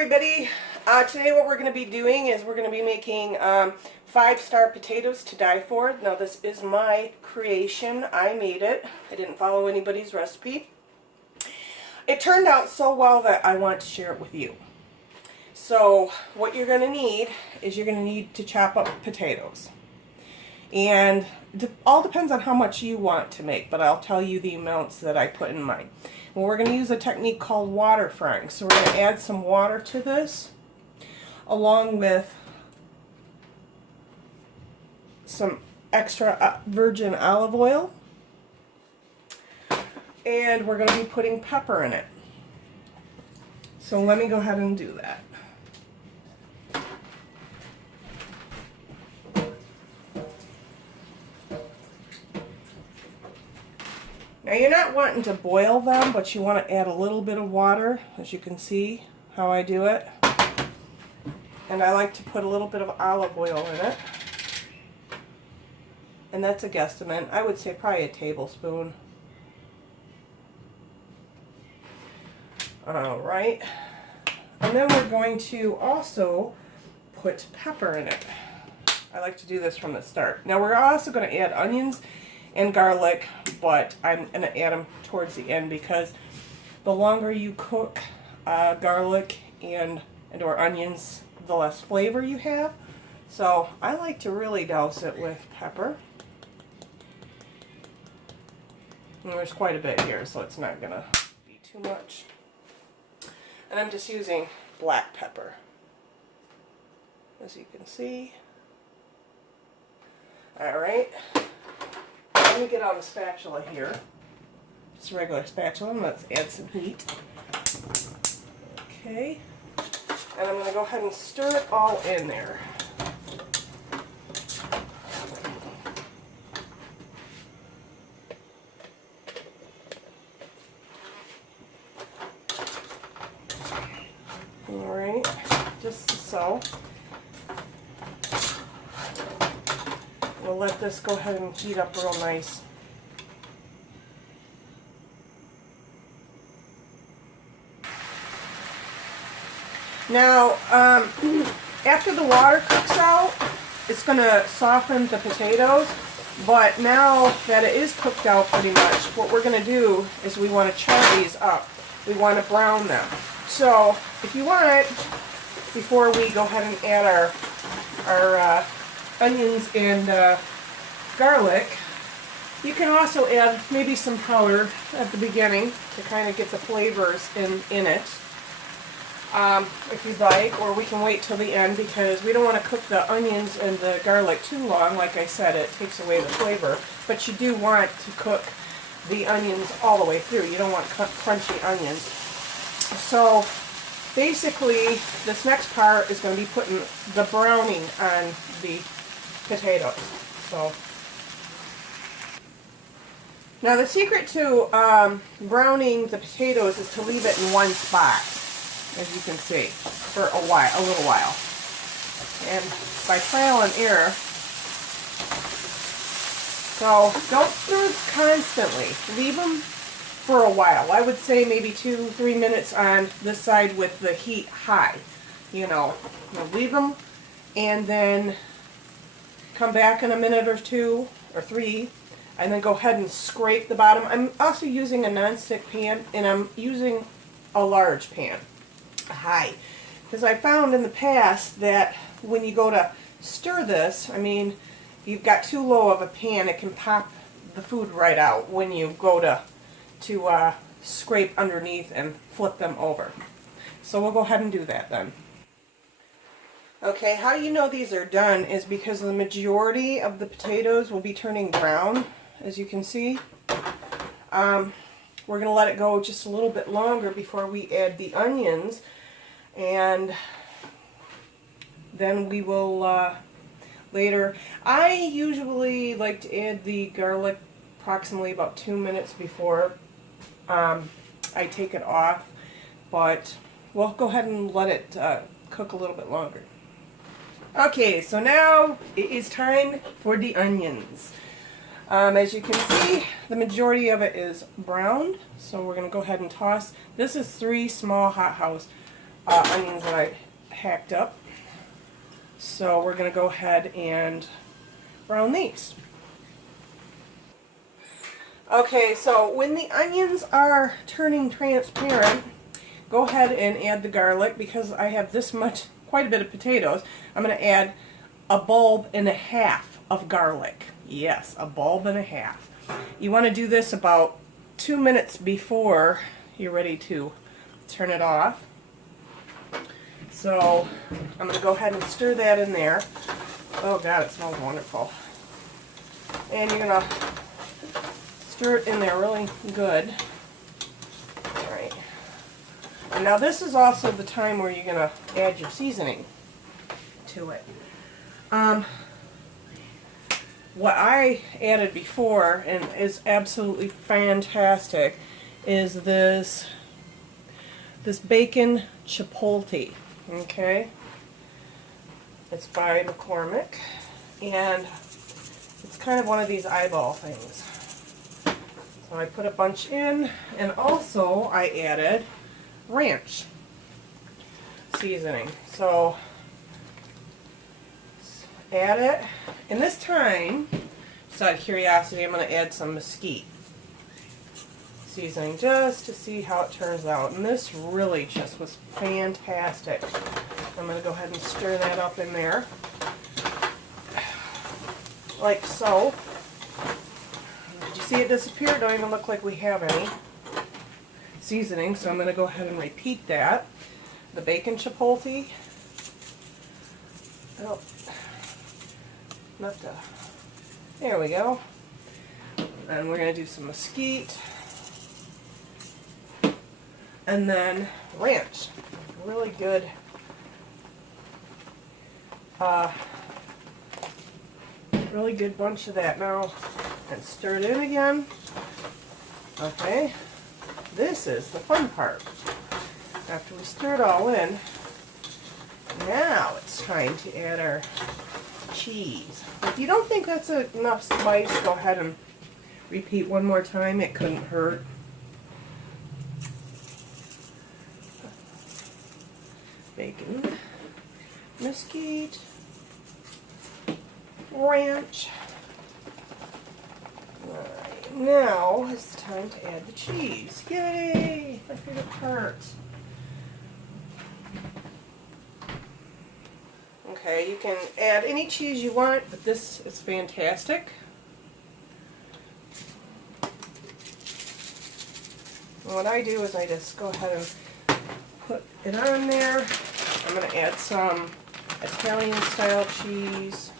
everybody. Today what we're going to be doing is we're going to be making 5-star potatoes to die for. Now this is my creation. I made it. I didn't follow anybody's recipe. It turned out so well that I want to share it with you. So what you're going to need is you're going to need to chop up potatoes. And it all depends on how much you want to make, but I'll tell you the amounts that I put in mine. Well, we're going to use a technique called water frying. So we're going to add some water to this, along with some extra virgin olive oil. And we're going to be putting pepper in it. So let me go ahead and do that. Now you're not wanting to boil them, but you want to add a little bit of water, as you can see how I do it. And I like to put a little bit of olive oil in it. And that's a guesstimate. I would say probably a tablespoon. Alright. And then we're going to also put pepper in it. I like to do this from the start. Now we're also going to add onions and garlic, but I'm going to add them towards the end because the longer you cook garlic and or onions, the less flavor you have. So I like to really douse it with pepper. And there's quite a bit here, so it's not going to be too much. And I'm just using black pepper, as you can see. Alright. Let me get out a spatula here. Just a regular spatula, and let's add some heat. Okay. And I'm going to go ahead and stir it all in there. Alright, just so. We'll let this go ahead and heat up real nice. Now, after the water cooks out, it's going to soften the potatoes, but now that it is cooked out pretty much, what we're going to do is we want to char these up. We want to brown them. So, if you want, before we go ahead and add our onions and garlic, you can also add maybe some powder at the beginning to kind of get the flavors in it, if you'd like, or we can wait till the end because we don't want to cook the onions and the garlic too long. Like I said, it takes away the flavor, but you do want to cook the onions all the way through. You don't want crunchy onions. So basically, this next part is going to be putting the browning on the potatoes. So now the secret to browning the potatoes is to leave it in one spot, as you can see, for a little while. And by trial and error. So don't stir constantly. Leave them for a while. I would say maybe 2-3 minutes on this side with the heat high. You know, leave them and then come back in a minute or 2 or 3 and then go ahead and scrape the bottom. I'm also using a non-stick pan, and I'm using a large pan, high, because I found in the past that when you go to stir this, I mean, you've got too low of a pan, it can pop the food right out when you go to scrape underneath and flip them over. So we'll go ahead and do that then. Okay, how you know these are done is because the majority of the potatoes will be turning brown, as you can see. We're going to let it go just a little bit longer before we add the onions, and then we will later. I usually like to add the garlic approximately about 2 minutes before I take it off, but we'll go ahead and let it cook a little bit longer. Okay, so now it is time for the onions. As you can see, the majority of it is browned, so we're going to go ahead and toss. This is 3 small hothouse onions that I hacked up. So we're going to go ahead and brown these. Okay, so when the onions are turning transparent, go ahead and add the garlic. Because I have this much, quite a bit of potatoes, I'm going to add a bulb and a half of garlic. Yes, a bulb and a half. You want to do this about 2 minutes before you're ready to turn it off. So I'm going to go ahead and stir that in there. Oh God, it smells wonderful. And you're going to stir it in there really good. Alright. And now this is also the time where you're going to add your seasoning to it. What I added before, and is absolutely fantastic, is this bacon chipotle. Okay? It's by McCormick, and it's kind of one of these eyeball things. So I put a bunch in, and also I added ranch seasoning. So add it, and this time, just out of curiosity, I'm going to add some Mesquite seasoning just to see how it turns out. And this really just was fantastic. I'm going to go ahead and stir that up in there, like so. Did you see it disappear? It don't even look like we have any seasoning, so I'm going to go ahead and repeat that. The bacon chipotle. Oh, not the. There we go. And we're going to do some mesquite. And then ranch. Really good. Really good bunch of that now. And stir it in again. Okay. This is the fun part. After we stir it all in, now it's time to add our cheese. If you don't think that's enough spice, go ahead and repeat one more time. It couldn't hurt. Bacon, mesquite, ranch. Alright, now it's time to add the cheese. Yay! My favorite part. Okay, you can add any cheese you want, but this is fantastic. And what I do is I just go ahead and put it on there. I'm going to add some Italian style cheese.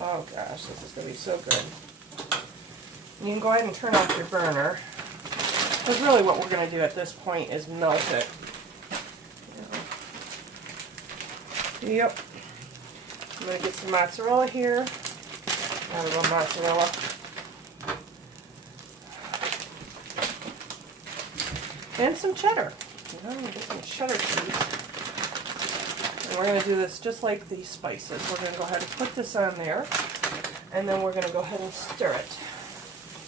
Oh gosh, this is going to be so good. And you can go ahead and turn off your burner, because really what we're going to do at this point is melt it. Yep. I'm going to get some mozzarella here. Got a little mozzarella. And some cheddar. I'm going to get some cheddar cheese. And we're going to do this just like the spices. We're going to go ahead and put this on there. And then we're going to go ahead and stir it.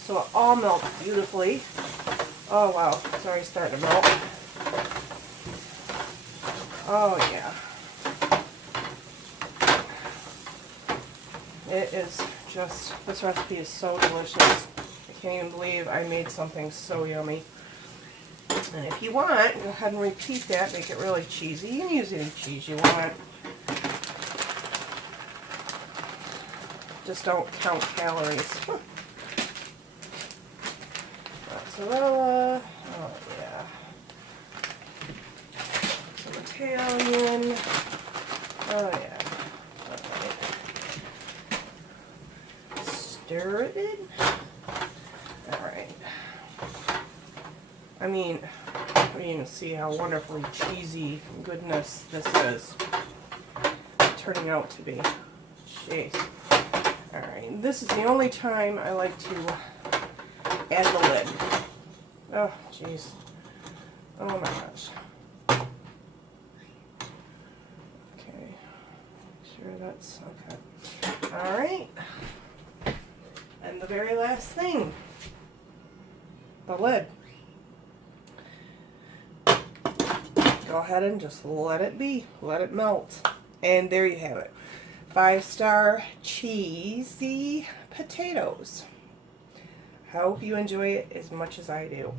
So it all melts beautifully. Oh wow, it's already starting to melt. Oh yeah. It is just, this recipe is so delicious. I can't even believe I made something so yummy. And if you want, go ahead and repeat that, make it really cheesy. You can use any cheese you want. Just don't count calories. Mozzarella, oh yeah. Some Italian, oh yeah. Stir it in. Alright. I mean, you can see how wonderfully cheesy goodness this is turning out to be. Jeez. Alright, this is the only time I like to add the lid. Oh, jeez. Oh my gosh. Okay. Sure that's okay. Alright. And the very last thing, the lid. go ahead and just let it be. Let it melt. And there you have it. 5-star cheesy potatoes. Hope you enjoy it as much as I do.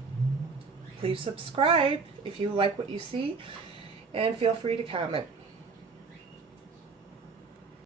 Please subscribe if you like what you see, and feel free to comment.